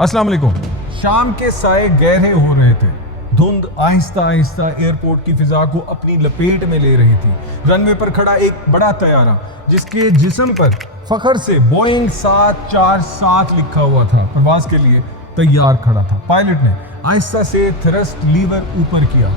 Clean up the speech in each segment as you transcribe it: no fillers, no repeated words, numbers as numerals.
अस्सलाम वालेकुम। शाम के साए गहरे हो रहे थे। धुंध आहिस्ता आहिस्ता एयरपोर्ट की फिजा को अपनी लपेट में ले रही थी। रनवे पर खड़ा एक बड़ा तैयारा जिसके जिस्म पर फखर से बोइंग 747 लिखा हुआ था, प्रवास के लिए तैयार खड़ा था। पायलट ने आहिस्ता से थ्रस्ट लीवर ऊपर किया,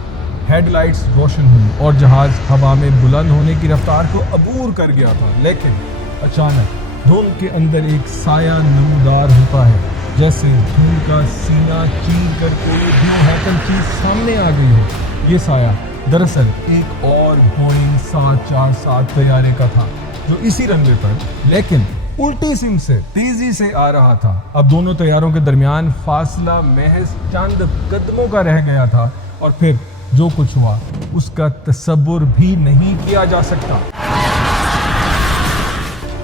हेडलाइट्स रोशन हुई और जहाज हवा में बुलंद होने की रफ्तार को अबूर कर गया था। लेकिन अचानक धुंध के अंदर एक साया नमदार होता है, जैसे धूल का सीना चीर कर कोई बेहतम चीज सामने आ गई हो। ये साया दरअसल एक और बोइंग 747 तैयारे का था जो इसी रनवे पर लेकिन उल्टी सिम से तेजी से आ रहा था। अब दोनों तैयारों के दरमियान फासला महज चंद कदमों का रह गया था और फिर जो कुछ हुआ उसका तसव्वुर भी नहीं किया जा सकता।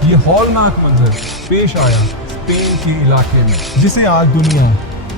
ये हॉलमार्क मंजर पेश आया स्पेन के इलाके में, जिसे आज दुनिया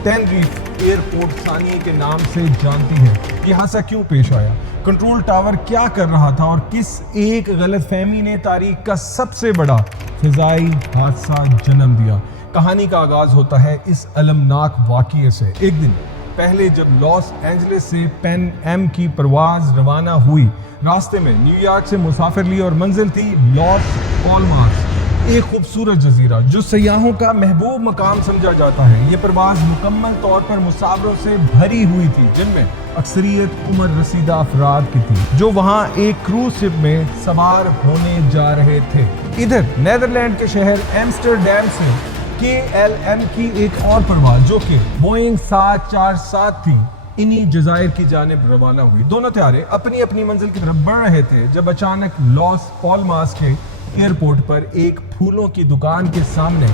टेनरिफ एयरपोर्ट सानिए के नाम से जानती है। ये हादसा क्यों पेश आया, कंट्रोल टावर क्या कर रहा था और किस एक गलतफहमी ने तारीख का सबसे बड़ा फिजाई हादसा जन्म दिया। कहानी का आगाज होता है इस अलमनाक वाक़ये से। एक दिन पहले जब लॉस एंजलिस से पैन एम की परवाज रवाना हुई, रास्ते में न्यूयॉर्क से मुसाफिर ली और मंजिल थी लॉस पाल्मास, एक खूबसूरत जजीरा जो सयाहों का महबूब मकाम समझा जाता है। ये परवाज मुकम्मल तौर पर मुसाफिरों से भरी हुई थी, जिनमें अक्सरियत उम्र रसीदा अफराद की थी जो वहाँ एक क्रूज शिप में सवार होने जा रहे थे। इधर नेदरलैंड के शहर एम्स्टर्डम से KLM की एक और परवाज जो कि बोइंग 747 थी, इन्हीं जजायर की जानिब रवाना हुई। दोनों तैयारे अपनी अपनी मंजिल की तरफ बढ़ रहे थे जब अचानक लॉस पाल्मास के एयरपोर्ट पर एक फूलों की दुकान के सामने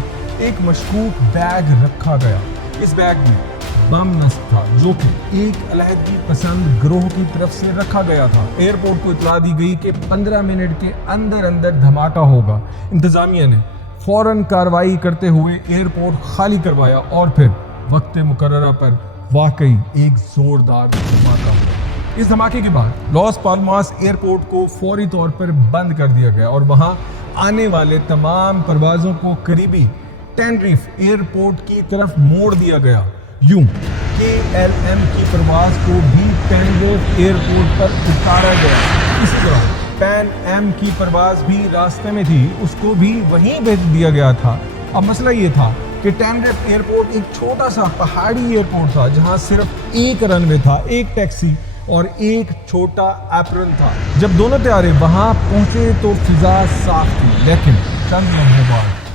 एक मशकूक बैग रखा गया। इस बैग में बम नस्ब था जो कि एक अलहदगी पसंद गिरोह की तरफ से रखा गया था। एयरपोर्ट को इतला दी गई कि 15 मिनट के अंदर अंदर धमाका होगा। इंतजामिया ने फौरन कार्रवाई करते हुए एयरपोर्ट खाली करवाया और फिर वक्त मुकर्ररा पर वाकई एक जोरदार धमाका हुआ। इस धमाके के बाद लॉस पाल्मास एयरपोर्ट को फौरी तौर पर बंद कर दिया गया और वहां आने वाले तमाम परवाजों को करीबी टेनरिफ एयरपोर्ट की तरफ मोड़ दिया गया। यूं KLM की परवाज को भी टेनरिफ एयरपोर्ट पर उतारा गया। इसी तरह पैन एम की परवाज भी रास्ते में थी, उसको भी वहीं भेज दिया गया था। अब मसला ये था कि टेनरिफ एयरपोर्ट एक छोटा सा पहाड़ी एयरपोर्ट था जहां सिर्फ एक रनवे था, एक टैक्सी और एक छोटा एप्रन था। जब दोनों तैयारे वहां पहुंचे तो फिजा साफ थी, लेकिन चंद लम्हों बाद